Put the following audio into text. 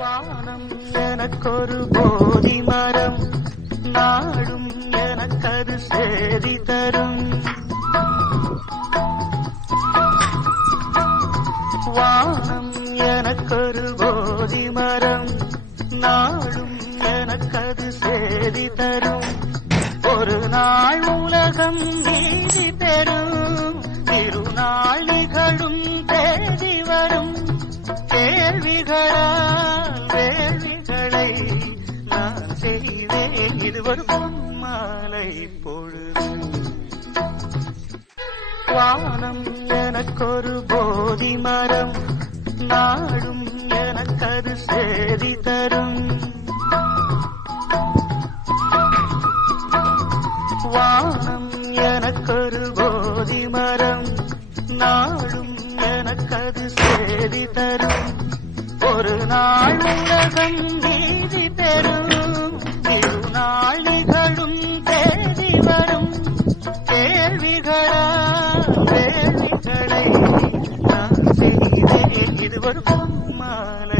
வானம் எனக்கொரு போதி மரம், நாடும் எனக்கது சேதி தரும். வானம் எனக்கொரு போதி மரம், நாடும் எனக்கது சேதி தரும். ஒரு நாள் உலகம் நீதி பெறும், திருநாள் நிகழும் தேதி வரும். கேள்விகளால் வேள்விகளை நான் செய்வேன், இது ஒரு பொன்மாலை பொழுது. வானம் எனக்கொரு போதி மரம், நாடும் எனக்கது சேதி தரும். வானம் எனக்கொரு போதி மரம், நாடும் எனக்கது சேதி தரும். ஒரு நாள் உலகம் நீதி பெறும், திருநாள் நிகழும் தேதி வரும். கேள்விகளால் வேள்விகளை நான் செய்தேன், இது ஒரு பொன்மாலை.